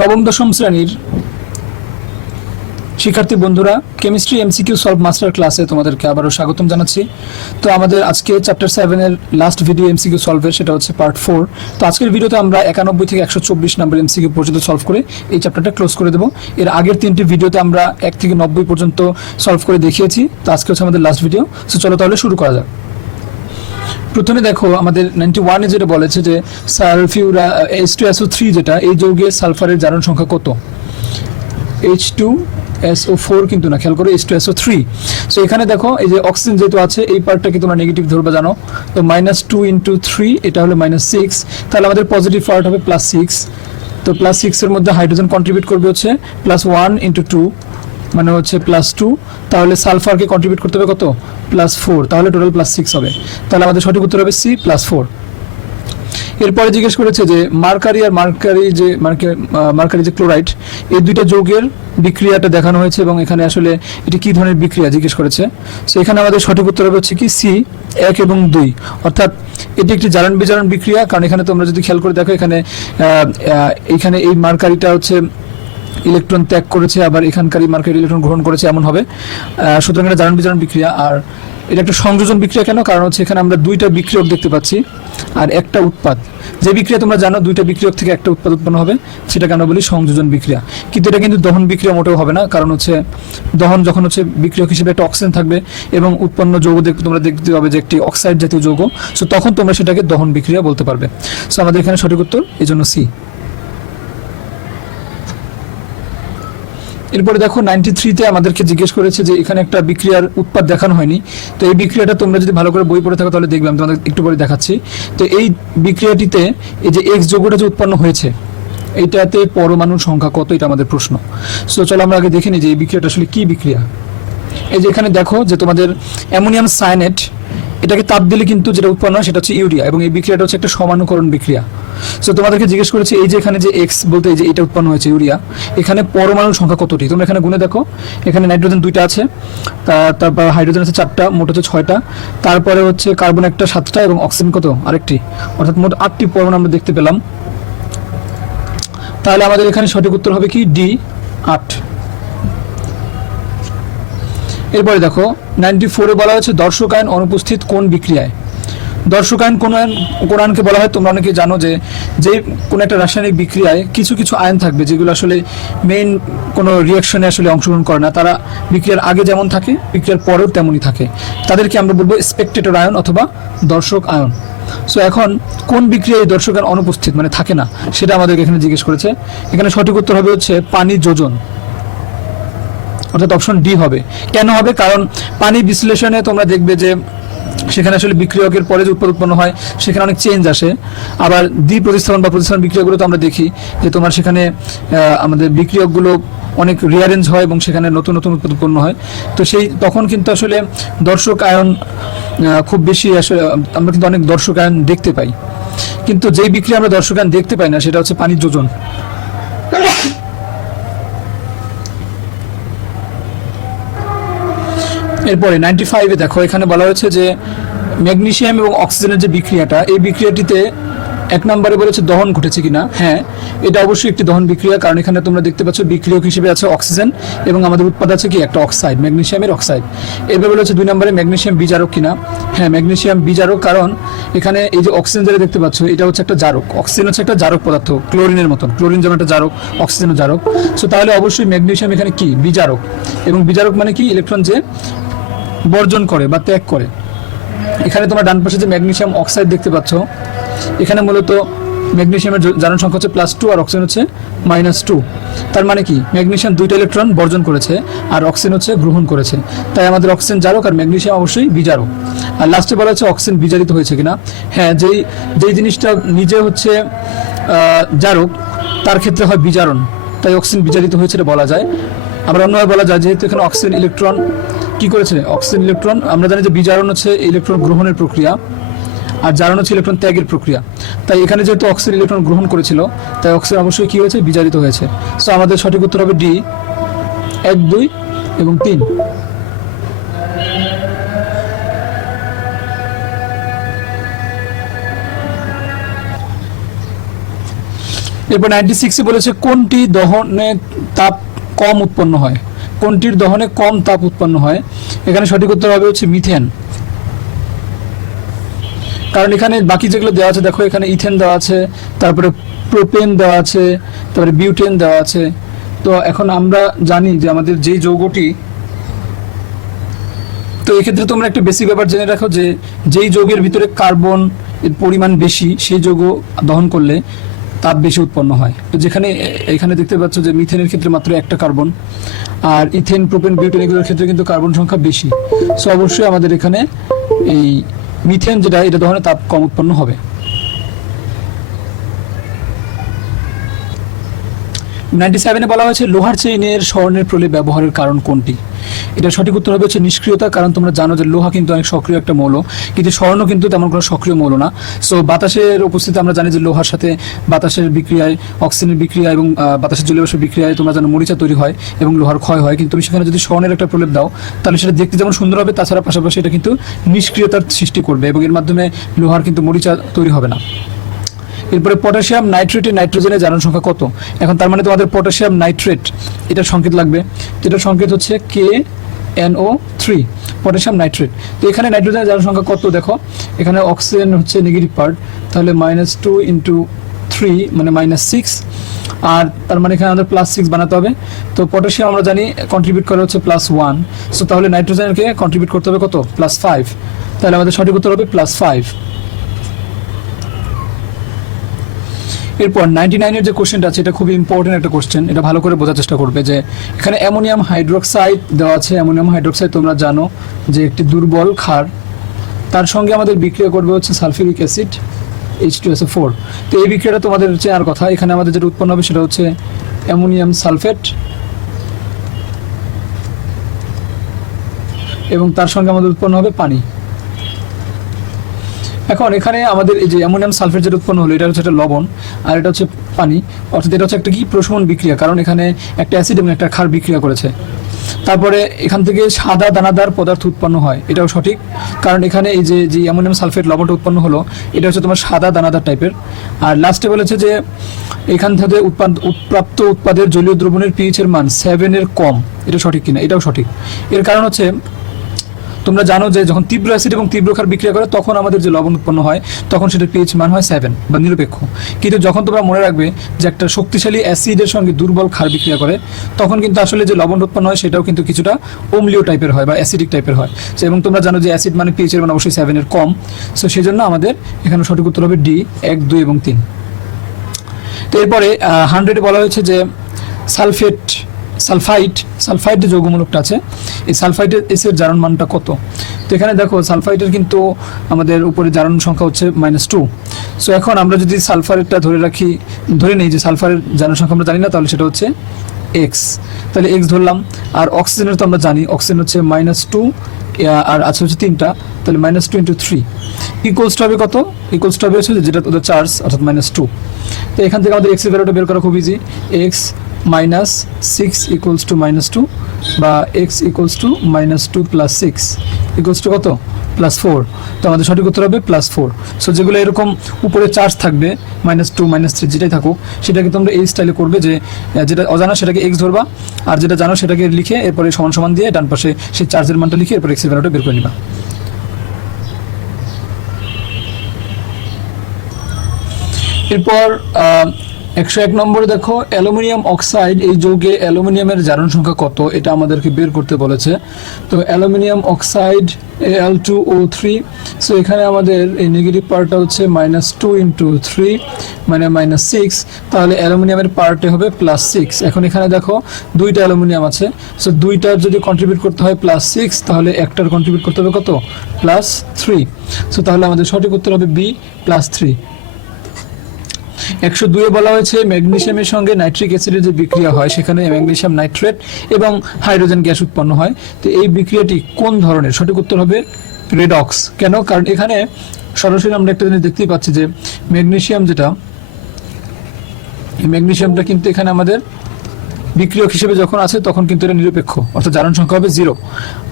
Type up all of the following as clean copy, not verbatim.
নবম দশম শ্রেণীর শিক্ষার্থী বন্ধুরা, কেমিস্ট্রি এমসিকিউ সলভ মাস্টার ক্লাসে তোমাদেরকে আবারও স্বাগতম জানাচ্ছি। তো আমাদের আজকে চ্যাপ্টার 7 এর লাস্ট ভিডিও এমসিকিউ সলভের, সেটা হচ্ছে পার্ট 4। তো আজকের ভিডিওতে আমরা 91 থেকে 124 নম্বর এমসিকিউ পর্যন্ত সলভ করে এই চ্যাপ্টারটা ক্লোজ করে দেবো। এর আগের 3টি ভিডিওতে আমরা 1 থেকে 90 পর্যন্ত সলভ করে দেখিয়েছি। তো আজকে হচ্ছে আমাদের লাস্ট ভিডিও। সো চলো তাহলে শুরু করা যাক। প্রথমে দেখো, আমাদের 91 যেটা বলেছে যে সালফিউরা H2SO3 যেটা, এই যৌগের সালফারের জারণ সংখ্যা কত? H2SO4 কিন্তু না, খেয়াল করো H2SO3। সো এখানে দেখো, এই যে অক্সিজেন যেহেতু আছে, এই পার্টটাকে তোমরা নেগেটিভ ধরবে জানো। তো -2 × 3, এটা হলো -6। তাহলে আমাদের পজিটিভ পার্ট হবে +6। তো +6 এর মধ্যে হাইড্রোজেন কন্ট্রিবিউট করবে হচ্ছে +1 × 2, মানে হচ্ছে +2। তাহলে সালফারকে কন্ট্রিবিউট করতে হবে কত? +4। তাহলে টোটাল +6 হবে। তাহলে আমাদের সঠিক উত্তর হবে সি, +4। এরপরে জিজ্ঞেস করেছে যে মার্কারি আর মার্কারি যে ক্লোরাইড, এই দুইটা যৌগের বিক্রিয়াটা দেখানো হয়েছে এবং এখানে আসলে এটি কি ধরনের বিক্রিয়া জিজ্ঞেস করেছে। সো এখানে আমাদের সঠিক উত্তর হবে হচ্ছে কি সি, 1 এবং 2। অর্থাৎ এটি একটি জারণ বিজারণ বিক্রিয়া, কারণ এখানে তোমরা যদি খেয়াল করে দেখো, এখানে এই মার্কারিটা হচ্ছে ইলেকট্রন ত্যাগ করেছে, আবার এখানকার মার্কারি ইলেকট্রন গ্রহণ করেছে, এমন হবে। সুতরাং এটা জারণ বিজারণ বিক্রিয়া। আর এটা একটা সংযোজন বিক্রিয়া। কেন? কারণ হচ্ছে এখানে আমরা দুইটা বিক্রিয়ক দেখতে পাচ্ছি আর একটা উৎপাদ। যে বিক্রিয়া তোমরা জানো, দুইটা বিক্রিয়ক থেকে একটা উৎপাদ উৎপন্ন হবে, সেটাকে আমরা বলি সংযোজন বিক্রিয়া। কিন্তু এটা কিন্তু দহন বিক্রিয়া মোটেও হবে না, কারণ হচ্ছে দহন যখন হচ্ছে বিক্রিয়ক হিসেবে একটা অক্সিজেন থাকবে এবং উৎপন্ন যৌগ তোমরা দেখতে পাবে যে একটি অক্সাইড জাতীয় যৌগ। সো তখন তোমরা সেটাকে দহন বিক্রিয়া বলতে পারবে। সো আমাদের এখানে সঠিক উত্তর এই জন্য সি। এরপরে দেখো 93-তে আমাদেরকে জিজ্ঞেস করেছে যে এখানে একটা বিক্রিয়ার উৎপাদ দেখানো হয়নি। তো এই বিক্রিয়াটা তোমরা যদি ভালো করে বই পড়ে থাকো তাহলে দেখবে, আমি তোমাদের একটু পরে দেখাচ্ছি। তো এই বিক্রিয়াটিতে এই যে এক্স যৌগটা যে উৎপন্ন হয়েছে, এইটাতে পরমাণুর সংখ্যা কত, এটা আমাদের প্রশ্ন। সো চলো আমরা আগে দেখে নিই যে এই বিক্রিয়াটা আসলে কি বিক্রিয়া। এই যে এখানে দেখো যে তোমাদের অ্যামোনিয়াম সায়ানেট, এটাকে তাপ দিলে কিন্তু যেটা উৎপন্ন হয় সেটা হচ্ছে ইউরিয়া, এবং এই বিক্রিয়াটা হচ্ছে একটা সমানুকরণ বিক্রিয়া। সো তোমাদেরকে জিজ্ঞেস করেছে এই যে এখানে যে এক্স বলতে এই যে এটা উৎপন্ন হয়েছে ইউরিয়া, এখানে পরমাণুর সংখ্যা কতটি? তোমরা এখানে গুনে দেখো, এখানে নাইট্রোজেন 2টা আছে, তারপর হাইড্রোজেন আছে 4টা, মোট হচ্ছে 6টা, তারপরে হচ্ছে কার্বন একটা 7টা এবং অক্সিজেন কত? আরেকটি। অর্থাৎ মোট 8টি পরমাণু আমরা দেখতে পেলাম। তাহলে আমাদের এখানে সঠিক উত্তর হবে কি ডি, 8। এরপরে দেখো 94-এ বলা হয়েছে দর্শকায়ন অনুপস্থিত কোন বিক্রিয়ায়? দর্শকায়ন কোন আয়নকে বলা হয়? তোমরা অনেকে জানো যে কোনো একটা রাসায়নিক বিক্রিয়ায় কিছু কিছু আয়ন থাকবে যেগুলো আসলে মেইন কোনো রিয়াকশনে আসলে অংশগ্রহণ করে না। তারা বিক্রিয়ার আগে যেমন থাকে, বিক্রিয়ার পরেও তেমনই থাকে। তাদেরকে আমরা বলবো স্পেকটেটর আয়ন অথবা দর্শক আয়ন। সো এখন কোন বিক্রিয়ায় দর্শক আয়ন অনুপস্থিত, মানে থাকে না, সেটা আমাদেরকে এখানে জিজ্ঞেস করেছে। এখানে সঠিক উত্তর হবে হচ্ছে পানি যোজন, অর্থাৎ অপশন ডি হবে। কেন হবে? কারণ পানি বিশ্লেষণে তোমরা দেখবে যে সেখানে আসলে বিক্রিয়কের পরে যে উৎপাদ উৎপন্ন হয় সেখানে অনেক চেঞ্জ আসে। আবার দ্বি প্রতিস্থাপন বা প্রতিস্থাপন বিক্রিয়াগুলো তো আমরা দেখি যে তোমার সেখানে আমাদের বিক্রিয়কগুলো অনেক রিয়ারেঞ্জ হয় এবং সেখানে নতুন নতুন উৎপাদ উৎপন্ন হয়। তো তখন কিন্তু আসলে দর্শক আয়ন খুব বেশি আসলে আমরা কিন্তু অনেক দর্শক আয়ন দেখতে পাই। কিন্তু যেই বিক্রিয়া আমরা দর্শক আয়ন দেখতে পাই না, সেটা হচ্ছে পানির যোজন। এরপরে 95-এ দেখো, এখানে বলা হয়েছে যে ম্যাগনেসিয়াম এবং অক্সিজেনের যে বিক্রিয়াটা, এই বিক্রিয়াটিতে 1 নম্বরে বলেছে দহন ঘটেছে কিনা। হ্যাঁ, এটা অবশ্যই একটি দহন বিক্রিয়া, কারণ এখানে তোমরা দেখতে পাচ্ছ বিক্রিয়ক হিসেবে আছে অক্সিজেন এবং আমাদের উৎপাদ আছে কি একটা অক্সাইড, ম্যাগনেসিয়ামের অক্সাইড। এরপরে বলেছে 2 নম্বরে ম্যাগনেসিয়াম বিজারক কিনা। হ্যাঁ, ম্যাগনেসিয়াম বিজারক, কারণ এখানে এই যে অক্সিজেন যেটা দেখতে পাচ্ছ, এটা হচ্ছে একটা জারক। অক্সিজেন হচ্ছে একটা জারক পদার্থ, ক্লোরিনের মতন। ক্লোরিন যেমন একটা জারক, অক্সিজেনও জারক। সো তাহলে অবশ্যই ম্যাগনেসিয়াম এখানে কি বিজারক, এবং বিজারক মানে কি ইলেকট্রন যে বর্জন করে বা ত্যাগ করে। এখানে তোমার ডান পাশে যে ম্যাগনেসিয়াম অক্সাইড দেখতে পাচ্ছ, এখানে মূলত ম্যাগনেসিয়ামের জারণ সংখ্যা হচ্ছে +2 আর অক্সিজেন হচ্ছে -2। তার মানে কি ম্যাগনেসিয়াম 2টা ইলেকট্রন বর্জন করেছে আর অক্সিজেন হচ্ছে গ্রহণ করেছে। তাই আমাদের অক্সিজেন জারক আর ম্যাগনেসিয়াম অবশ্যই বিজারক। আর লাস্টে বলা হচ্ছে অক্সিজেন বিজারিত হয়েছে কিনা। হ্যাঁ, যেই জিনিসটা নিজে হচ্ছে জারক, তার ক্ষেত্রে হয় বিজারণ, তাই অক্সিজেন বিজারিত হয়েছে এটা বলা যায়। আবার অন্যভাবে বলা যায়, যেহেতু এখানে অক্সিজেন ইলেকট্রন কি করেছে, অক্সিজেন ইলেকট্রন, আমরা জানি যে বিজারণ হচ্ছে ইলেকট্রন গ্রহণের প্রক্রিয়া আর জারণ হচ্ছে ইলেকট্রন ত্যাগের প্রক্রিয়া। তাই এখানে যেহেতু অক্সিজেন ইলেকট্রন গ্রহণ করেছিল, তাই অক্সিজেন অবশ্যই কি হয়েছে, বিজারিত হয়েছে। সো আমাদের সঠিক উত্তর হবে ডি, 1, 2 এবং 3। এরপর 96 বলেছে কোনটি দহনে তাপ কম উৎপন্ন হয়, কোনটির দহনে কম তাপ উৎপন্ন হয়। এখানে সঠিক উত্তর হবে হচ্ছে মিথেন, কারণ এখানে বাকি যেগুলো দেওয়া আছে দেখো, এখানে ইথেন দেওয়া আছে, তারপরে প্রোপেন দেওয়া আছে, তারপরে বিউটেন দেওয়া আছে। তো এখন আমরা জানি যে আমাদের যেই যৌগটি, তো এক্ষেত্রে তোমরা একটা বেসিক ব্যাপার জেনে রাখো যে যেই যৌগের ভিতরে কার্বন এর পরিমাণ বেশি সেই যৌগ দহন করলে তাপ বেশি উৎপন্ন হয়। তো যেখানে এখানে দেখতে পাচ্ছ যে মিথেনের ক্ষেত্রে মাত্র একটা কার্বন, আর ইথেন প্রোপেন বিউটেন এগুলোর ক্ষেত্রে কিন্তু কার্বন সংখ্যা বেশি। সো অবশ্যই আমাদের এখানে এই মিথেন যেটা, এটা দহনে তাপ কম উৎপন্ন হবে। 97 বলা হয়েছে লোহার চেইনের স্বর্ণের প্রলেপ ব্যবহারের কারণ কোনটি। এটা সঠিক উত্তর হবে হচ্ছে নিষ্ক্রিয়তা, কারণ তোমরা জানো যে লোহা কিন্তু অনেক সক্রিয় একটা মৌল, কিন্তু স্বর্ণ কিন্তু তেমন কোনো সক্রিয় মৌল না। সো বাতাসের উপস্থিতি আমরা জানি যে লোহার সাথে বাতাসের বিক্রিয়ায়, অক্সিজেনের বিক্রিয়া এবং বাতাসের জলীয়বাষ্পের বিক্রিয়ায় তোমরা জানো মরিচা তৈরি হয় এবং লোহার ক্ষয় হয়, কিন্তু তুমি সেখানে যদি স্বর্ণের একটা প্রলেপ দাও তাহলে সেটা দেখতে যেমন সুন্দর হবে, তাছাড়া পাশাপাশি এটা কিন্তু নিষ্ক্রিয়তার সৃষ্টি করবে এবং এর মাধ্যমে লোহার কিন্তু মরিচা তৈরি হবে না। এরপরে পটাশিয়াম নাইট্রেটের নাইট্রোজেনের জারণ সংখ্যা কত। এখন তার মানে তোমাদের পটাশিয়াম নাইট্রেট এটার সংকেত লাগবে, যেটার সংকেত হচ্ছে KNO3, পটাশিয়াম নাইট্রেট। তো এখানে নাইট্রোজেনের জারণ সংখ্যা কত দেখো, এখানে অক্সিজেন হচ্ছে নেগেটিভ পার্ট, তাহলে -2 × 3 মানে -6, আর তার মানে এখানে আমাদের +6 বানাতে হবে। তো পটাশিয়াম আমরা জানি কন্ট্রিবিউট করে হচ্ছে +1, সো তাহলে নাইট্রোজেনকে কন্ট্রিবিউট করতে হবে কত, +5, তাহলে আমাদের সঠিক উত্তর হবে +5। এরপর 99 এর যে কোশ্চেনটা আছে এটা খুবই ইম্পর্টেন্ট একটা কোশ্চেন, এটা ভালো করে বোঝার চেষ্টা করবে যে এখানে অ্যামোনিয়াম হাইড্রোক্সাইড দেওয়া আছে। অ্যামোনিয়াম হাইড্রোক্সাইড তোমরা জানো যে একটি দুর্বল ক্ষার, তার সঙ্গে আমাদের বিক্রিয়া করবে হচ্ছে সালফিউরিক অ্যাসিড H2SO4। তো এই বিক্রিয়াটা তোমাদের চেনার কথা। এখানে আমাদের যেটা উৎপন্ন হবে সেটা হচ্ছে অ্যামোনিয়াম সালফেট এবং তার সঙ্গে আমাদের উৎপন্ন হবে পানি। এখন এখানে আমাদের এই যে অ্যামোনিয়াম সালফেট যেটা উৎপন্ন হলো এটা হচ্ছে একটা লবণ, আর এটা হচ্ছে পানি, অর্থাৎ এটা হচ্ছে একটা কি প্রশমন বিক্রিয়া, কারণ এখানে একটা অ্যাসিড এবং একটা ক্ষার বিক্রিয়া করেছে। তারপরে এখান থেকে সাদা দানাদার পদার্থ উৎপন্ন হয়, এটাও সঠিক, কারণ এখানে এই যে যে অ্যামোনিয়াম সালফেট লবণটা উৎপন্ন হলো এটা হচ্ছে তোমার সাদা দানাদার টাইপের। আর লাস্টে বলেছে যে এখান থেকে প্রাপ্ত উৎপাদের জলীয় দ্রবণের pH এর মান 7 এর কম, এটা সঠিক কিনা, এটাও সঠিক। এর কারণ হচ্ছে তোমরা জানো যে যখন তীব্র অ্যাসিড এবং তীব্র ক্ষার বিক্রিয়া করে তখন আমাদের যে লবণ উৎপন্ন হয় তখন সেটার pH মান হয় 7 বা নিরপেক্ষ। কিন্তু যখন তোমরা মনে রাখবে যে একটা শক্তিশালী অ্যাসিডের সঙ্গে দুর্বল ক্ষার বিক্রিয়া করে তখন কিন্তু আসলে যে লবণ উৎপন্ন হয় সেটাও কিন্তু কিছুটা অম্লীয় টাইপের হয় বা অ্যাসিডিক টাইপের হয়। এবং তোমরা জানো যে অ্যাসিড মানে pH এর মান অবশ্যই 7 এর কম। সো সেই জন্য আমাদের এখানে সঠিক উত্তর হবে ডি, 1, 2 এবং 3। তো এরপরে 100 বলা হয়েছে যে সালফাইড যে যৌগমূলকটা আছে এই সালফাইডের এসের জারণ মানটা কত। তো এখানে দেখো সালফাইডের কিন্তু আমাদের উপরে জারণ সংখ্যা হচ্ছে -2। সো এখন আমরা যদি সালফারেরটা ধরে নেই যে সালফারের জারণ সংখ্যা আমরা জানি না, তাহলে সেটা হচ্ছে x, তাহলে x ধরলাম। আর অক্সিজেনের তো আমরা জানি অক্সিজেন হচ্ছে -2 আর আছে হচ্ছে 3টা, তাহলে -2 × 3 ইকুয়ালস টু হবে কত, ইকুয়ালস টু হবে হচ্ছে যেটা ওদের চার্জ অর্থাৎ -2। তো এখান থেকে আমাদের x এর ভ্যালুটা বের করা খুব ইজি, x -6 ইকুয়ালস টু -2 বা x equals to -2 + 6 equals to কত, +4। তো আমাদের সঠিক উত্তর হবে +4। সো যেগুলো এরকম উপরে চার্জ থাকবে -2 -3 যেটাই থাকুক সেটাকে তোমরা এই স্টাইলে করবে যে যেটা অজানা সেটাকে x ধরবা আর যেটা জানো সেটাকে লিখে এরপরে সমান সমান দিয়ে ডান পাশে সেই চার্জের মানটা লিখে এরপর x এর ভ্যালুটা বের করে নিবা। এরপর 101 নম্বরে দেখো অ্যালুমিনিয়াম অক্সাইড এই যৌগে অ্যালুমিনিয়ামের জারণ সংখ্যা কত এটা আমাদেরকে বের করতে বলেছে। তো অ্যালুমিনিয়াম অক্সাইড Al2O3, সো এখানে আমাদের এই নেগেটিভ পার্টটা হচ্ছে -2 × 3 মানে -6, তাহলে অ্যালুমিনিয়ামের পার্টে হবে +6। এখন এখানে দেখো দুইটা অ্যালুমিনিয়াম আছে, সো দুইটার যদি কন্ট্রিবিউট করতে হয় +6 তাহলে একটার কন্ট্রিবিউট করতে হবে কত, +3। সো তাহলে আমাদের সঠিক উত্তর হবে বি, +3। 102 বলা হয়েছে ম্যাগনেসিয়ামের সঙ্গে নাইট্রিক অ্যাসিডের যে বিক্রিয়া হয় সেখানে ম্যাগনেসিয়াম নাইট্রেট এবং হাইড্রোজেন গ্যাস উৎপন্ন হয়। তো এই বিক্রিয়াটি কোন ধরনের, সঠিক উত্তর হবে রেডক্স। কেন, কারণ এখানে সরাসরি আমরা একটা জিনিস দেখতেই পাচ্ছি যে ম্যাগনেসিয়াম যেটা, এই ম্যাগনেসিয়ামটা কিন্তু এখানে আমাদের বিক্রিয়ক হিসেবে যখন আছে তখন কিন্তু এটা নিরপেক্ষ, অর্থাৎ জারণ সংখ্যা হবে 0।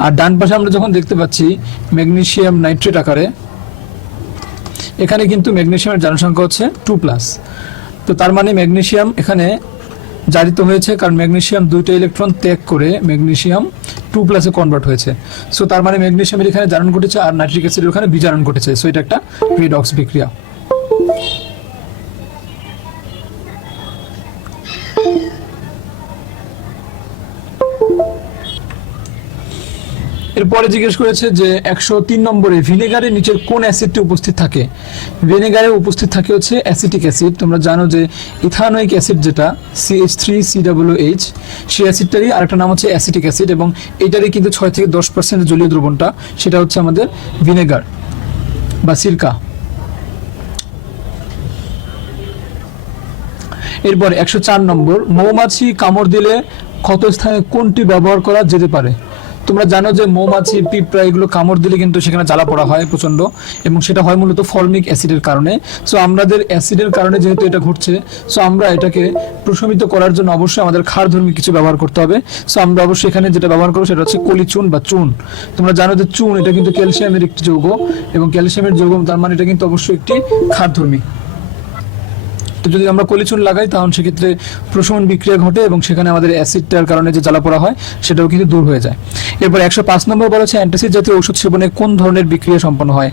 আর ডান পাশে আমরা যখন দেখতে পাচ্ছি ম্যাগনেসিয়াম নাইট্রেট আকারে, এখানে কিন্তু ম্যাগনেসিয়ামের জারণ সংখ্যা হচ্ছে 2+। তো তার মানে ম্যাগনেসিয়াম এখানে জারিত হয়েছে, কারণ ম্যাগনেসিয়াম দুইটা ইলেকট্রন ত্যাগ করে ম্যাগনেসিয়াম 2+ কনভার্ট হয়েছে। সো তার মানে ম্যাগনেসিয়ামের এখানে জারণ ঘটেছে আর নাইট্রিক অ্যাসিডের ওখানে বিজারণ ঘটেছে। সো এটা একটা রেডক্স বিক্রিয়া। এরপরে জিজ্ঞেস করেছে যে 103 নম্বরে ভিনেগারের নিচের কোন অ্যাসিডটি উপস্থিত থাকে। ভিনেগারে উপস্থিত থাকে হচ্ছে অ্যাসিটিক অ্যাসিড। তোমরা জানো যে ইথানোয়িক অ্যাসিড যেটা CH3COOH, সেই অ্যাসিডটারই আরেকটা নাম হচ্ছে অ্যাসিটিক অ্যাসিড, এবং এটারই কিন্তু 6 থেকে 10% জলীয় দ্রবণটা সেটা হচ্ছে আমাদের ভিনেগার বা সিরকা। এরপর 104 নম্বর, মৌমাছি কামড় দিলে ক্ষতস্থানে কোনটি ব্যবহার করা যেতে পারে। তোমরা জানো যে মৌমাছি, পিঁপড়া এগুলো কামড় দিলে কিন্তু সেখানে জ্বালা পোড়া হয় প্রচন্ড, এবং সেটা হয় মূলত ফর্মিক অ্যাসিডের কারণে। সো আমাদের অ্যাসিডের কারণে যেহেতু এটা ঘটছে, সো আমরা এটাকে প্রশমিত করার জন্য অবশ্যই আমাদের ক্ষারধর্মী কিছু ব্যবহার করতে হবে। সো আমরা অবশ্যই এখানে যেটা ব্যবহার করবো সেটা হচ্ছে কলিচুন বা চুন। তোমরা জানো যে চুন এটা কিন্তু ক্যালসিয়ামের একটি যৌগ, এবং ক্যালসিয়ামের যৌগ তার মানে এটা কিন্তু অবশ্যই একটি ক্ষারধর্মী। তো যদি আমরা কলিচুন লাগাই তাহলে সেক্ষেত্রে প্রশমন বিক্রিয়া ঘটে, এবং সেখানে আমাদের অ্যাসিডটার কারণে যে জ্বালা পোড়া হয় সেটাও কিন্তু দূর হয়ে যায়। এরপর 105 নম্বর বলা হচ্ছে অ্যান্টাসিড জাতীয় ঔষধ সেবনে কোন ধরনের বিক্রিয়া সম্পন্ন হয়।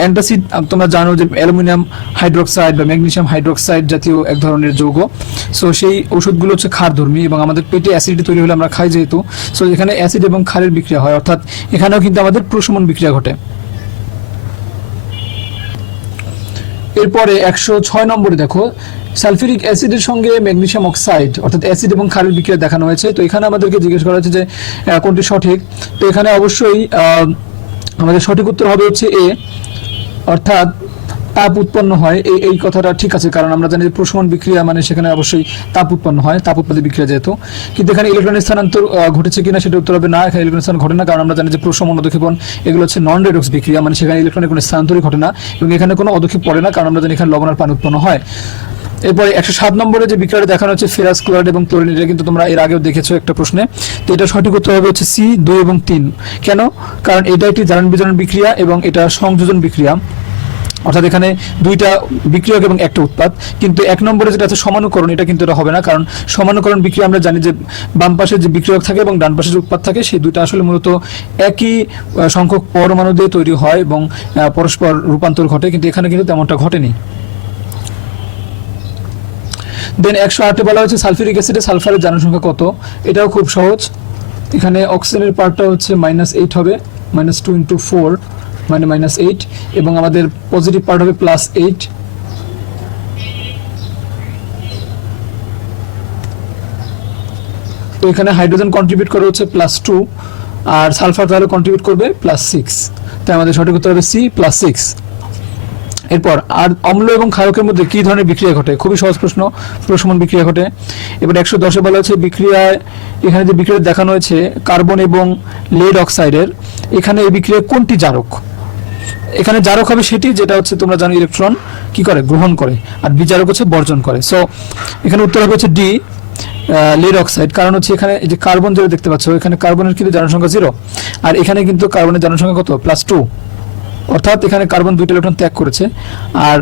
অ্যান্টাসিড তোমরা জানো যে অ্যালুমিনিয়াম হাইড্রোক্সাইড বা ম্যাগনেসিয়াম হাইড্রোক্সাইড জাতীয় এক ধরনের যৌগ। সো সেই ওষুধগুলো হচ্ছে ক্ষারধর্মী, এবং আমাদের পেটে অ্যাসিড তৈরি হলে আমরা খাই যেহেতু, সো এখানে অ্যাসিড এবং ক্ষারের বিক্রিয়া হয়, অর্থাৎ এখানেও কিন্তু আমাদের প্রশমন বিক্রিয়া ঘটে। এরপরে 106 নম্বরে দেখো সালফিউরিক অ্যাসিডের সঙ্গে ম্যাগনেসিয়াম অক্সাইড অর্থাৎ অ্যাসিড এবং ক্ষারের বিক্রিয়া দেখানো হয়েছে। তো এখানে আমাদেরকে জিজ্ঞেস করা হয়েছে যে কোনটি সঠিক। তো এখানে অবশ্যই আমাদের সঠিক উত্তর হবে হচ্ছে এ, অর্থাৎ তাপ উৎপন্ন হয়। এই কথাটা ঠিক আছে, কারণ আমরা জানি যে প্রশমন বিক্রিয়া মানে সেখানে অবশ্যই তাপ উৎপন্ন হয়, তাপ উৎপাদী বিক্রিয়া যেহেতু। কিন্তু এখানে ইলেকট্রনের স্থানান্তর ঘটেছে কিনা সেটা উত্তর হবে না, এখানে ইলেকট্রন স্থানান্তর ঘটে না, কারণ আমরা জানি যে প্রশমন অধক্ষেপণ এগুলো হচ্ছে নন রেডক্স বিক্রিয়া, মানে সেখানে ইলেকট্রনের কোনো স্থানান্তরই ঘটে না, এবং এখানে কোনো অধক্ষেপ পড়ে না, কারণ আমরা জানি এখানে লবণ আর পানি উৎপন্ন হয়। এরপরে 107 নম্বরে যে বিক্রিয়াটা দেখানো হচ্ছে ফেরাস ক্লোরাইড এবং ক্লোরিন, এটা কিন্তু তোমরা এর আগেও দেখেছো একটা প্রশ্নে। তো এটা সঠিক উত্তর হবে হচ্ছে সি, 2 এবং 3। কেন? কারণ এটা একটি জারণ বিজারণ বিক্রিয়া এবং এটা সংযোজন বিক্রিয়া, অর্থাৎ এখানে দুইটা বিক্রিয়ক এবং একটা উৎপাদ। কিন্তু 1 নম্বরে যেটা আছে সমানুকরণ, এটা কিন্তু এটা হবে না, কারণ সমানুকরণ বিক্রিয়া আমরা জানি যে বাম পাশে যে বিক্রিয়ক থাকে এবং ডান পাশে যে উৎপাদ থাকে সেই দুইটা আসলে মূলত একই সংখ্যক পরমাণু দিয়ে তৈরি হয় এবং পরস্পর রূপান্তর ঘটে, কিন্তু এখানে কিন্তু তেমনটা ঘটেনি। দেন 108 বলা হচ্ছে সালফিউরিক অ্যাসিডে সালফারের জারণ সংখ্যা কত। এটাও খুব সহজ, এখানে অক্সিজেনের পার্টটা হচ্ছে -8 হবে, -2 × 4 মানে -8, এবং আমাদের পজিটিভ পার্ট হবে +8। তো এখানে হাইড্রোজেন কন্ট্রিবিউট করে হচ্ছে +2, আর সালফার তাহলে কন্ট্রিবিউট করবে +6। তাই আমাদের সঠিক উত্তর হবে সি, +6। এরপর আর অম্ল এবং ক্ষারকের মধ্যে কি ধরনের বিক্রিয়া ঘটে। খুবই সহজ প্রশ্ন, প্রশমন বিক্রিয়া ঘটে। এবার 110 বলা হচ্ছে বিক্রিয়ায়, এখানে যে বিক্রিয়া দেখানো হয়েছে কার্বন এবং লেড অক্সাইডের, এখানে এই বিক্রিয়া কোনটি জারক। এখানে জারক হবে সেটি যেটা হচ্ছে তোমরা জানো ইলেকট্রন কি করে, গ্রহণ করে, আর বিজারক হচ্ছে বর্জন করে। সো এখানে উত্তর হবে হচ্ছে ডি, লেড অক্সাইড। কারণ হচ্ছে এখানে এই যে কার্বন যেটা দেখতে পাচ্ছ, এখানে কার্বনের কিন্তু জারণ সংখ্যা 0, আর এখানে কিন্তু কার্বনের জারণ সংখ্যা কত, +2, অর্থাৎ এখানে কার্বন 2টা ইলেকট্রন ত্যাগ করেছে। আর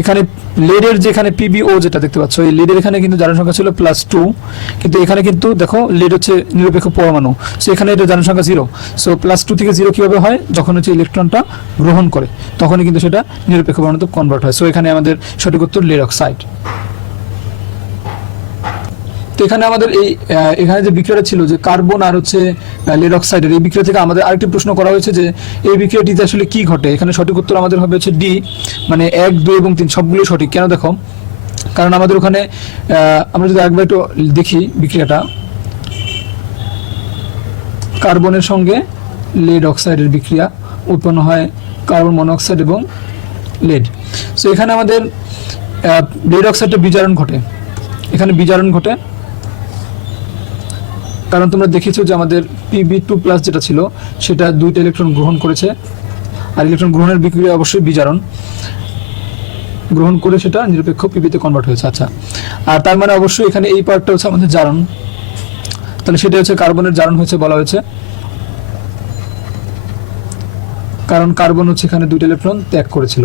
এখানে লেডের যেখানে পিবিও যেটা দেখতে পাচ্ছ, এই লেডের এখানে কিন্তু জারণ সংখ্যা ছিল +2, কিন্তু এখানে কিন্তু দেখো লেড হচ্ছে নিরপেক্ষ পরমাণু, সো এখানে এটা জারণ সংখ্যা 0। সো +2 থেকে 0 কিভাবে হয়, যখন হচ্ছে ইলেকট্রনটা গ্রহণ করে তখনই কিন্তু সেটা নিরপেক্ষ পরমাণুতে কনভার্ট হয়। সো এখানে আমাদের সঠিক উত্তর লেড অক্সাইড। তো এখানে আমাদের এখানে যে বিক্রিয়াটা ছিল যে কার্বন আর হচ্ছে লেড অক্সাইডের, এই বিক্রিয়া থেকে আমাদের আরেকটি প্রশ্ন করা হয়েছে যে এই বিক্রিয়াটিতে আসলে কি ঘটে। এখানে সঠিক উত্তর আমাদের হবে হচ্ছে ডি, মানে 1, 2 এবং 3 সবগুলো সঠিক। কেন দেখো, কারণ আমাদের ওখানে আমরা যদি একবার একটু দেখি বিক্রিয়াটা, কার্বনের সঙ্গে লেড অক্সাইডের বিক্রিয়া উৎপন্ন হয় কার্বন মনোক্সাইড এবং লেড। সো এখানে আমাদের লেড অক্সাইডটা বিজারণ ঘটে, এখানে বিজারণ ঘটে, কারণ তোমরা দেখেছো যে আমাদের Pb2+ যেটা ছিল সেটা 2টা ইলেকট্রন গ্রহণ করেছে, আর ইলেকট্রন গ্রহণের বিক্রিয়া অবশ্যই বিজারণ, গ্রহণ করে সেটা নিরপেক্ষ পিবিতে কনভার্ট হয়েছে। আচ্ছা, আর তার মানে অবশ্যই এখানে এই পার্টটা হচ্ছে আমাদের জারণ, তাহলে সেটা হচ্ছে কার্বনের জারণ হয়েছে বলা হয়েছে, কারণ কার্বন হচ্ছে এখানে 2টা ইলেকট্রন ত্যাগ করেছিল।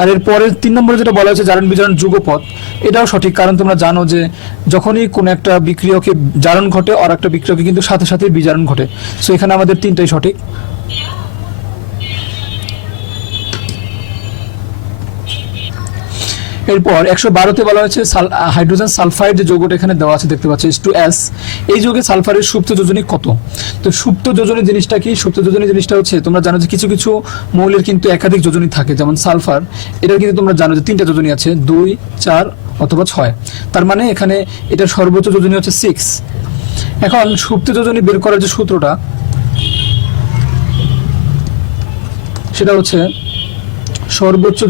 আর এর পরের 3 নম্বরে যেটা বলা হয়েছে জারণ বিজারণ যুগপৎ, এটাও সঠিক, কারণ তোমরা জানো যে যখনই কোনো একটা বিক্রিয়কে জারণ ঘটে আর একটা বিক্রিয়কে কিন্তু সাথে সাথে বিজারণ ঘটে। সো এখানে আমাদের 3টাই সঠিক। এরপর 112তে বলা হয়েছে হাইড্রোজেন সালফাইড যে যৌগটা এখানে দেওয়া আছে দেখতে পাচ্ছি H2S, এই যৌগে সালফারের সুপ্ত যোজনী কত? তো সুপ্ত যোজনী জিনিসটা কি? সুপ্ত যোজনী জিনিসটা হচ্ছে তোমরা জানো যে কিছু কিছু মৌলের কিন্তু একাধিক যোজনী থাকে, যেমন সালফার, এটার কিন্তু তোমরা জানো যে 3টা যোজনী আছে, 2, 4 অথবা 6। তার মানে এখানে এটার সর্বোচ্চ যোজনী হচ্ছে 6। এখন সুপ্ত যোজনী বের করার যে সূত্রটা সেটা হচ্ছে সর্বোচ্চ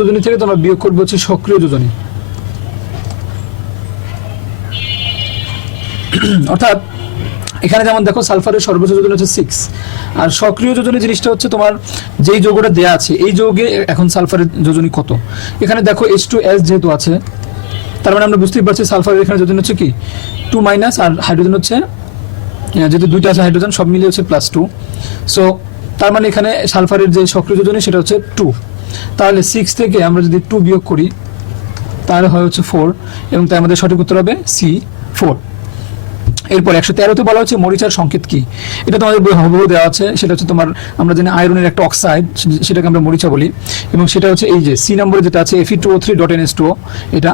যোজনী থেকে তোমরা বিয়োগ করবে হচ্ছে সক্রিয় যোজনী। অর্থাৎ এখানে যেমন দেখো সালফারের সর্বোচ্চ যোজনী হচ্ছে 6, আর সক্রিয় যোজনী জিনিসটা হচ্ছে তোমার যেই যৌগটা দেয়া আছে এই যৌগে এখন সালফারের যোজনী কত। এখানে দেখো H2S যেহেতু আছে, তার মানে আমরা বুঝতেই পারছি সালফারের এখানে যোজনী হচ্ছে কি 2- আর হাইড্রোজেন হচ্ছে, যেহেতু 2টা আছে হাইড্রোজেন সব মিলিয়ে হচ্ছে +2। সো তার মানে এখানে সালফারের যে সক্রিয় যোজনী সেটা হচ্ছে 2। তাহলে 6 থেকে আমরা যদি 2 বিয়োগ করি তাহলে হয় হচ্ছে 4, এবং তাই আমাদের সঠিক উত্তর হবে C4। এরপর 113তে বলা হচ্ছে মরিচার সংকেত কি? এটা তোমাদের বই হুবহু দেওয়া আছে, সেটা হচ্ছে তোমার আমরা জানি আয়রনের একটা অক্সাইড, সেটাকে আমরা মরিচা বলি, এবং সেটা হচ্ছে এই যে সি নম্বরে যেটা আছে Fe2O3.NH2O এটা।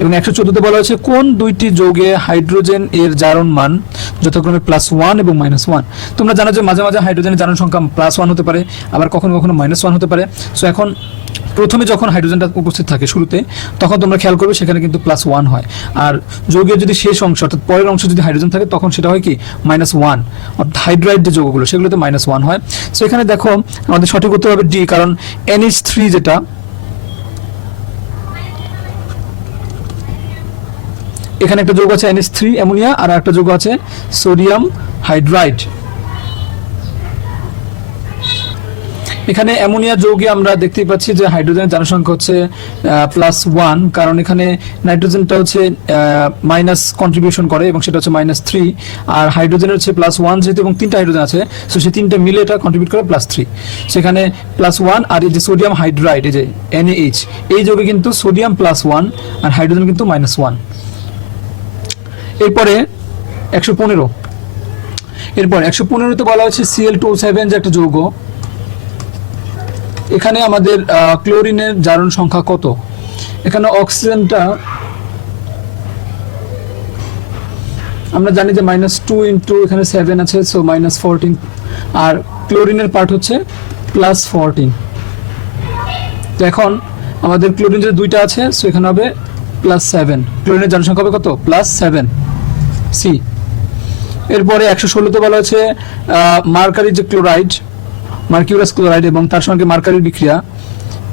এবং 114তে বলা হচ্ছে কোন দুইটি যৌগে হাইড্রোজেন এর জারণ মান যথাক্রমে +1 এবং -1? তোমরা জানো যে মাঝে মাঝে হাইড্রোজেনের জারণ সংখ্যা +1 হতে পারে, আবার কখনো কখনো -1 হতে পারে। সো এখন প্রথমে যখন হাইড্রোজেনটা উপস্থিত থাকে শুরুতে, তখন তোমরা খেয়াল করবে সেখানে কিন্তু +1 হয়, আর যৌগের যদি শেষ অংশ অর্থাৎ পরের অংশ যদি হাইড্রোজেন থাকে তখন সেটা হয় কি -1, অর্থাৎ হাইড্রাইড যে যৌগগুলো সেগুলোতে -1 হয়। সো এখানে দেখো আমাদের সঠিক উত্তর হবে ডি, কারণ NH3 যেটা এখানে একটা যৌগ আছে NH3 অ্যামোনিয়া, আর একটা যৌগ আছে সোডিয়াম হাইড্রাইড। এখানে অ্যামোনিয়া যৌগে আমরা দেখতেই পাচ্ছি যে হাইড্রোজেনের জনসংখ্যা হচ্ছে +1, কারণ এখানে নাইট্রোজেনটা হচ্ছে মাইনাস কন্ট্রিবিউশন করে এবং সেটা হচ্ছে -3, আর হাইড্রোজেনের হচ্ছে +1 যেহেতু এবং 3টা হাইড্রোজেন আছে, সো সেই 3টা মিলে এটা কন্ট্রিবিউট করে +3। সেখানে +1, আর এই যে সোডিয়াম হাইড্রাইড এই যে NaH, এই যৌগে কিন্তু সোডিয়াম +1 আর হাইড্রোজেন কিন্তু -1। এরপরে 115তে বলা হচ্ছে Cl2O7 যে একটা যৌগ, এখানে আমাদের ক্লোরিনের জারণ সংখ্যা কত? এখানে অক্সিজেনটা আমরা জানি যে -2 ইন্টু এখানে 7 আছে, সো -14, আর ক্লোরিনের পার্ট হচ্ছে +14। তো এখন আমাদের ক্লোরিন যে 2টা আছে, সো এখানে হবে +7, ক্লোরিনের জারণ সংখ্যা হবে কত? +7 সি। এরপরে 116তে বলা হচ্ছে মার্কারি যে ক্লোরাইড, মার্কিউরাস ক্লোরাইড এবং তার সঙ্গে মার্কারির বিক্রিয়া,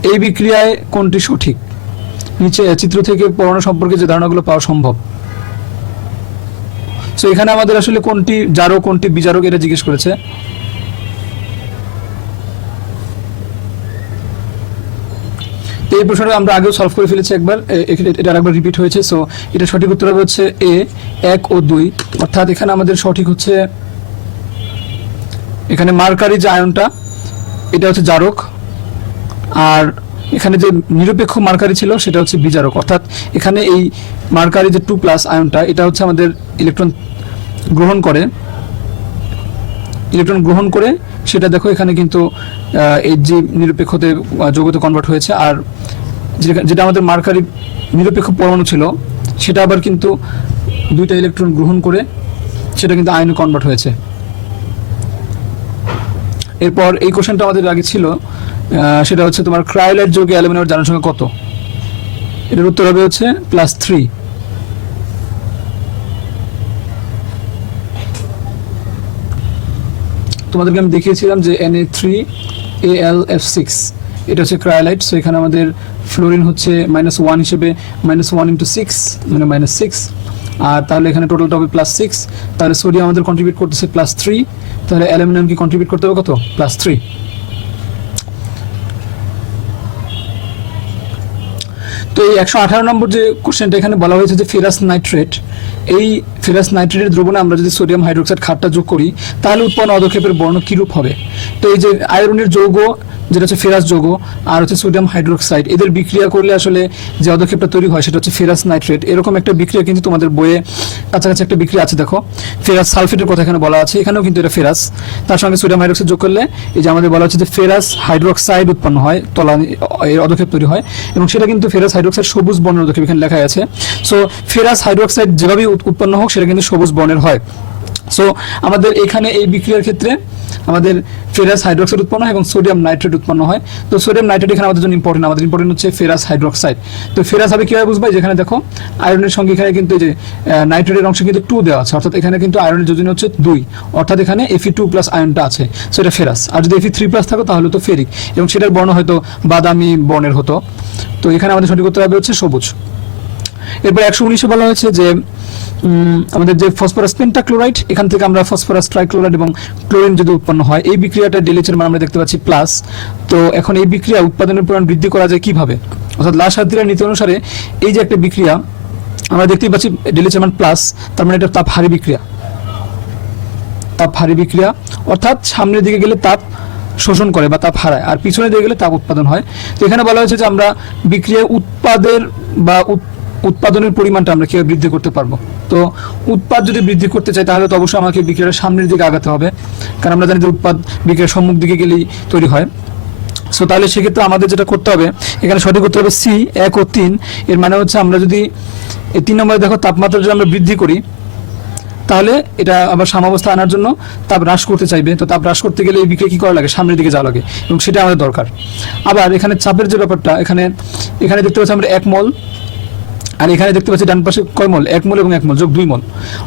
এই বিক্রিয়ায় কোনটি সঠিক? নিচে চিত্র থেকে পড়ানো সম্পর্কে যে ধারণাগুলো পাওয়া সম্ভব। সো এখানে আমাদের আসলে কোনটি জারক কোনটি বিজারক এটা জিজ্ঞেস করেছে। এই প্রশ্নটা আমরা আগেও সলভ করে ফেলেছি একবার, এটা আরেকবার রিপিট হয়েছে। সো এটা সঠিক উত্তর হবে হচ্ছে এ 1 ও 2, অর্থাৎ এখানে আমাদের সঠিক হচ্ছে এখানে মার্কারি যে আয়নটা এটা হচ্ছে জারক, আর এখানে যে নিরপেক্ষ মার্কারি ছিল সেটা হচ্ছে বিজারক। অর্থাৎ এখানে এই মার্কারি যে 2+ আয়নটা এটা হচ্ছে আমাদের ইলেকট্রন গ্রহণ করে সেটা দেখো এখানে কিন্তু এই যে নিরপেক্ষতে যৌগতে কনভার্ট হয়েছে, আর যেটা আমাদের মার্কারি নিরপেক্ষ পরমাণু ছিল সেটা আবার কিন্তু 2টা ইলেকট্রন গ্রহণ করে সেটা কিন্তু আয়নে কনভার্ট হয়েছে। এরপর এই কোশ্চেনটা আমাদের আগে ছিল, সেটা হচ্ছে তোমার ক্রায়োলাইট যৌগে অ্যালুমিনিয়ামের জারণ সংখ্যা কত? এটার উত্তর হবে হচ্ছে +3। তোমাদেরকে আমি দেখিয়েছিলাম যে Na3Al F6 এটা হচ্ছে ক্রায়োলাইট। সো এখানে আমাদের ফ্লোরিন হচ্ছে -1 হিসেবে -1 × 6 মানে -6, আর তাহলে এখানে টোটালটা হবে +6। তাহলে সোডিয়াম আমাদের কন্ট্রিবিউট করতেছে +3, তাহলে অ্যালুমিনিয়াম কি কন্ট্রিবিউট করতে হবে কত? +3। তো এই 118 নম্বর যে কোশ্চেনটা এখানে বলা হয়েছে যে ফেরাস নাইট্রেট, এই ফেরাস নাইট্রেটের দ্রবণে আমরা যদি সোডিয়াম হাইড্রোক্সাইড ক্ষারটা যোগ করি তাহলে উৎপন্ন পদক্ষেপের বর্ণ কিরূপ হবে। তো এই যে আয়রনের যৌগ যেটা হচ্ছে ফেরাস যৌগ আর হচ্ছে সোডিয়াম হাইড্রোক্সাইড, এদের বিক্রিয়া করলে আসলে যে পদক্ষেপটা তৈরি হয় সেটা হচ্ছে ফেরাস নাইট্রেট। এরকম একটা বিক্রিয়া কিন্তু তোমাদের বইয়ে কাছাকাছি একটা বিক্রিয়া আছে, দেখো ফেরাস সালফেটের কথা এখানে বলা আছে, এখানেও কিন্তু এটা ফেরাস, তার সঙ্গে সোডিয়াম হাইড্রোক্সাইড যোগ করলে এই যে আমাদের বলা হচ্ছে যে ফেরাস হাইড্রোক্সাইড উৎপন্ন হয়, এর পদক্ষেপ তৈরি হয়, এবং সেটা কিন্তু ফেরাস হাইড্রোক্সাইড সবুজ বর্ণের পদক্ষেপ এখানে লেখা আছে। সো ফেরাস হাইড্রোক্সাইড যেভাবে উৎপন্ন হোক সেটা কিন্তু সবুজ বর্ণের হয়। সো আমাদের এখানে এই বিক্রিয়ার ক্ষেত্রে আমাদের ফেরাস হাইড্রোক্সাইড উৎপন্ন হয় এবং সোডিয়াম নাইট্রেট উৎপন্ন হয়। তো সোডিয়াম নাইট্রেট এখানে আমাদের জন্য ইম্পর্টেন্ট, আমাদের ইম্পর্টেন্ট হচ্ছে ফেরাস হাইড্রোক্সাইড। তো ফেরাস হবে কিভাবে বুঝবাই, যেখানে দেখো আয়রনের সঙ্গে এখানে কিন্তু যে নাইট্রেটের অংশ কিন্তু 2 দেওয়া আছে, অর্থাৎ এখানে কিন্তু আয়রনের যোজনী হচ্ছে 2, অর্থাৎ এখানে Fe2+ আয়নটা আছে, সো এটা ফেরাস। আর যদি Fe3+ থাকো তাহলে তো ফেরিক, এবং সেটার বর্ণ হয়তো বাদামি বর্ণের হতো। তো এখানে আমাদের সঠিক উত্তর হবে হচ্ছে সবুজ। এরপর 119 বলা হয়েছে যে আমাদের যে ফসফরাস পেন্টাক্লোরাইড, এখান থেকে আমরা ফসফরাস ট্রাইক্লোরাইড এবং ক্লোরিন যদি উৎপন্ন হয়, এই বিক্রিয়াটা ডেলিচের মান আমরা দেখতে পাচ্ছি প্লাস। তো এখন এই বিক্রিয়া উৎপাদনের পরিমাণ বৃদ্ধি করা যায় কিভাবে, অর্থাৎ লাসাদ্রিয়ার নীতি অনুসারে এই যে একটা বিক্রিয়া আমরা দেখতেই পাচ্ছি ডেলিচের মান প্লাস, তার মানে এটা তাপহারী বিক্রিয়া, তাপহারী বিক্রিয়া অর্থাৎ সামনের দিকে গেলে তাপ শোষণ করে বা তাপ হারায়, আর পিছনে দিকে গেলে তাপ উৎপাদন হয়। তো এখানে বলা হয়েছে যে আমরা বিক্রিয়ায় উৎপাদনের পরিমাণটা আমরা কিভাবে বৃদ্ধি করতে পারবো। তো উৎপাদ যদি বৃদ্ধি করতে চাই তাহলে তো অবশ্যই আমাকে বিক্রিয়ার সামনের দিকে আগাতে হবে, কারণ আমরা জানি যে উৎপাদ বিক্রিয়ার সম্মুখ দিকে গেলেই তৈরি হয়। সো তাহলে সেক্ষেত্রে আমাদের যেটা করতে হবে, এখানে সঠিক উত্তর হবে সি 1 ও 3। এর মানে হচ্ছে আমরা যদি এই 3 নম্বরে দেখো তাপমাত্রা যদি আমরা বৃদ্ধি করি তাহলে এটা আবার সাম্যাবস্থা আনার জন্য তাপ হ্রাস করতে চাইবে, তো তাপ হ্রাস করতে গেলে এই বিক্রিয়া কি করা লাগে, সামনের দিকে যাওয়া লাগে, এবং সেটা আমাদের দরকার। আবার এখানে চাপের যে ব্যাপারটা, এখানে দেখতে পাচ্ছি আমরা 1 মোল, আর এখানে দেখতে পাচ্ছি ডান পাশে কয় মোল, 1 মোল এবং 1 মোল যোগ 2 মোল,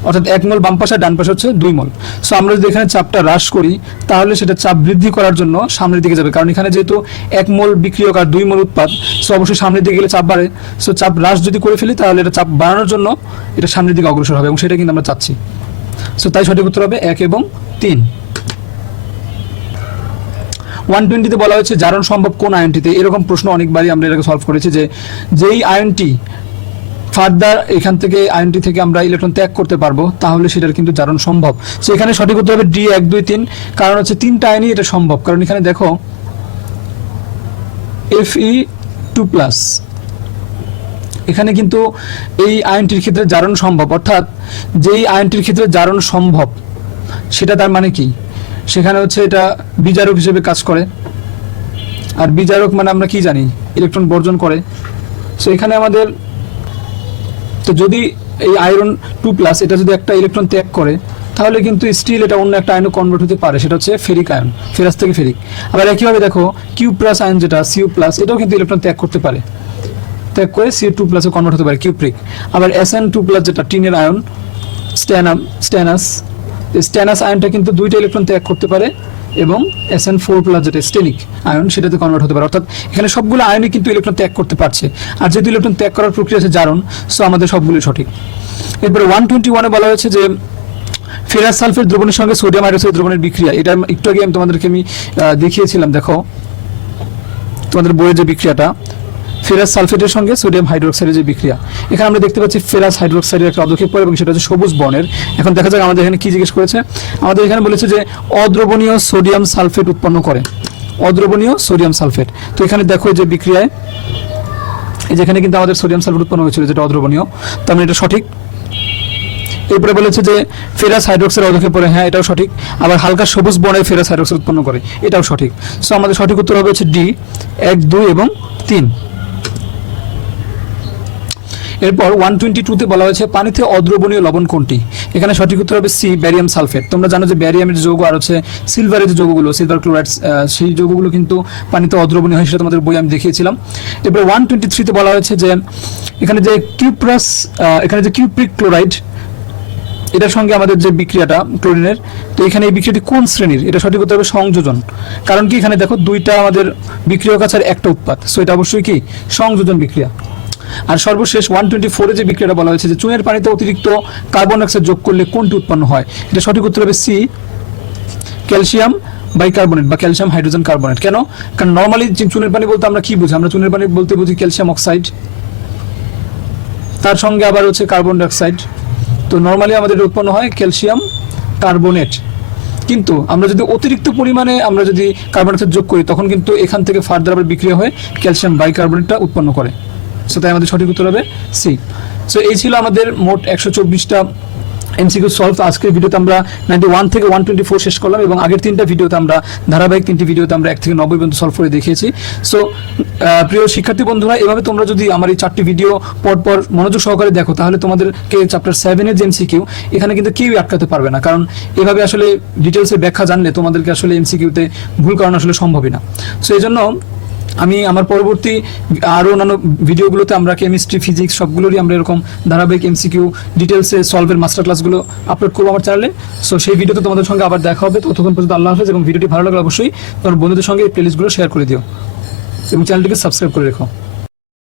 অর্থাৎ 1 মোল বাম পাশে, ডান পাশে হচ্ছে 2 মোল। সো আমরা যদি এখানে চাপটা হ্রাস করি তাহলে সেটা চাপ বৃদ্ধি করার জন্য সামনের দিকে যাবে, কারণ এখানে যেহেতু 1 মোল বিক্রিয়ক আর 2 মোল উৎপাদ, সো অবশ্যই সামনের দিকে গেলে চাপ বাড়ে। সো চাপ হ্রাস যদি করে ফেলি তাহলে এটা চাপ বাড়ানোর জন্য এটা সামনের দিকে অগ্রসর হবে, এবং সেটা কিন্তু আমরা চাচ্ছি। সো তাই সঠিক উত্তর হবে 1 এবং 3। 120-তে বলা হয়েছে জারণ সম্ভব কোন আয়নটিতে। এরকম প্রশ্ন অনেকবারই আমরা এটাকে সলভ করেছি, যে যেই আয়নটি ফার্দার এখান থেকে আয়নটি থেকে আমরা ইলেকট্রন ত্যাগ করতে পারবো তাহলে সেটার কিন্তু জারণ সম্ভব। সো এখানে সঠিক উত্তর হবে ডি 1, 2, 3, কারণ হচ্ছে 3টা আয়নই এটা সম্ভব, কারণ এখানে দেখো Fe2+, এখানে কিন্তু এই আয়নটির ক্ষেত্রে জারণ সম্ভব, অর্থাৎ যেই আয়নটির ক্ষেত্রে জারণ সম্ভব সেটা তার মানে কি, সেখানে হচ্ছে এটা বিজারক হিসেবে কাজ করে, আর বিজারক মানে আমরা কি জানি, ইলেকট্রন বর্জন করে। সো এখানে আমাদের তো যদি এই আয়রন 2+ এটা যদি একটা ইলেকট্রন ত্যাগ করে তাহলে কিন্তু স্টিল এটা অন্য একটা আয়নে কনভার্ট হতে পারে, সেটা হচ্ছে ফেরিক আয়ন, ফেরাস থেকে ফেরিক। আবার একইভাবে দেখো Q+ আয়ন যেটা Cu+, এটাও কিন্তু ইলেকট্রন ত্যাগ করতে পারে, ত্যাগ করে Cu2+ এ কনভার্ট হতে পারে, কিউপ্রিক। আবার Sn2+ যেটা টিনের আয়ন, স্ট্যানাস আয়নটা কিন্তু 2টা ইলেকট্রন ত্যাগ করতে পারে, এবং Sn4+ যেটা স্টেনিক আয়ন সেটাতে কনভার্ট হতে পারে, অর্থাৎ এখানে সবগুলো আয়নই কিন্তু ইলেকট্রন ত্যাগ করতে পারছে। আর যেহেতু ইলেকট্রন ত্যাগ করার প্রক্রিয়া আছে জারণ, সো আমাদের সবগুলোই সঠিক। এরপরে 121-এ বলা হয়েছে যে ফেরাস সালফেট দ্রবণের সঙ্গে সোডিয়াম হাইড্রোক্সাইড দ্রবণের বিক্রিয়া। এটা একটু আগে তোমাদেরকে আমি দেখিয়েছিলাম, দেখো তোমাদের বইয়ের যে বিক্রিয়াটা ফেরাস সালফেটের সঙ্গে সোডিয়াম হাইড্রোক্সাইডের যে বিক্রিয়া, এখানে আমরা দেখতে পাচ্ছি ফেরাস হাইড্রোক্সাইডের একটা পদক্ষেপ পড়ে, এবং সেটা হচ্ছে সবুজ বর্ণের। এখন দেখা যাক আমাদের এখানে কি জিজ্ঞেস করেছে। আমাদের এখানে বলেছে যে অদ্রবণীয় সোডিয়াম সালফেট উৎপন্ন করে, অদ্রবণীয় সোডিয়াম সালফেট। তো এখানে দেখো যে বিক্রিয়ায় এই যেখানে কিন্তু আমাদের সোডিয়াম সালফেট উৎপন্ন হয়েছিল যেটা অদ্রবণীয়, তার মানে এটা সঠিক। এরপরে বলেছে যে ফেরাস হাইড্রোক্সাইড পদক্ষেপ পড়ে, হ্যাঁ এটাও সঠিক। আবার হালকা সবুজ বর্ণের ফেরাস হাইড্রোক্সাইড উৎপন্ন করে, এটাও সঠিক। সো আমাদের সঠিক উত্তর হবে হচ্ছে ডি 1, 2 এবং 3। এরপর 122-তে বলা হয়েছে পানিতে অদ্রবণীয় লবণ কোনটি। এখানে সঠিক উত্তর হবে সি ব্যারিয়াম সালফেট। তোমরা জানো যে ব্যারিয়ামের যে যৌগ আর হচ্ছে সিলভারের যে যৌগগুলো, সিলভার ক্লোরাইড, সেই যৌগগুলো কিন্তু পানিতে অদ্রবণীয় হয়, সেটা তোমাদের বই আমি দেখিয়েছিলাম। এরপর 123-তে বলা হয়েছে যে এখানে যে কিউপ্রিক ক্লোরাইড, এটার সঙ্গে আমাদের যে বিক্রিয়াটা ক্লোরিনের, তো এখানে এই বিক্রিয়াটি কোন শ্রেণীর, এটা সঠিক উত্তর হবে সংযোজন। কারণ কি এখানে দেখো 2টা আমাদের বিক্রিয়ক আছে আর একটা উৎপাদ, সো এটা অবশ্যই কি সংযোজন বিক্রিয়া। আর সর্বশেষ 124-এ যে বিক্রিয়াটা বলা হয়েছে যে চুনের পানিতে অতিরিক্ত কার্বন ডাইঅক্সাইড যোগ করলে কোনটি উৎপন্ন হয়, এটা সঠিক উত্তর হবে সি ক্যালসিয়াম বাইকার্বনেট বা ক্যালসিয়াম হাইড্রোজেন কার্বনেট। কেন? কারণ নর্মালি চুনের পানি বলতে আমরা কি বুঝি, আমরা চুনের পানি বলতে বুঝি ক্যালসিয়াম অক্সাইড, তার সঙ্গে আবার হচ্ছে কার্বন ডাইঅক্সাইড। তো নর্মালি আমাদের এটা উৎপন্ন হয় ক্যালসিয়াম কার্বনেট, কিন্তু আমরা যদি অতিরিক্ত পরিমাণে আমরা যদি কার্বন ডাইঅক্সাইড যোগ করি তখন কিন্তু এখান থেকে ফার্দার আবার বিক্রিয়া হয়ে ক্যালসিয়াম বাইকার্বনেটটা উৎপন্ন করে। সো তাই আমাদের সঠিক উত্তর হবে সি। সো এই ছিল আমাদের মোট 124টা এমসিকিউ সলভ। আজকের ভিডিওতে আমরা 91 থেকে 124 শেষ করলাম এবং আগের 3টা ভিডিওতে আমরা ধারাবাহিক 3টি ভিডিওতে আমরা 1 থেকে 90 পর্যন্ত সলভ করে দেখিয়েছি। সো প্রিয় শিক্ষার্থী বন্ধুরা, এভাবে তোমরা যদি আমার এই 4টি ভিডিও পর মনোযোগ সহকারে দেখো তাহলে তোমাদেরকে চ্যাপ্টার 7 এর যে এমসিকিউ এখানে কিন্তু কেউই আটকাতে পারবে না, কারণ এভাবে আসলে ডিটেলসের ব্যাখ্যা জানলে তোমাদেরকে আসলে এমসিকিউতে ভুল করানো আসলে সম্ভবই না। সো এই জন্য আমি আমার পরবর্তী আরও অন্যান্য ভিডিওগুলোতে আমরা কেমিস্ট্রি ফিজিক্স সবগুলোরই আমরা এরকম ধারাবাহিক এমসিকিউ ডিটেলসে সলভের মাস্টার ক্লাসগুলো আপলোড করবো আমার চ্যানেলে। সো সেই ভিডিওতে তোমাদের সঙ্গে আবার দেখা হবে। ততক্ষণ পর্যন্ত আল্লাহ হাফেজ, এবং ভিডিওটি ভালো লাগলে অবশ্যই তোমার বন্ধুদের সঙ্গে এই প্লেলিস্টগুলো শেয়ার করে দিও এবং চ্যানেলটিকে সাবস্ক্রাইব করে রেখো।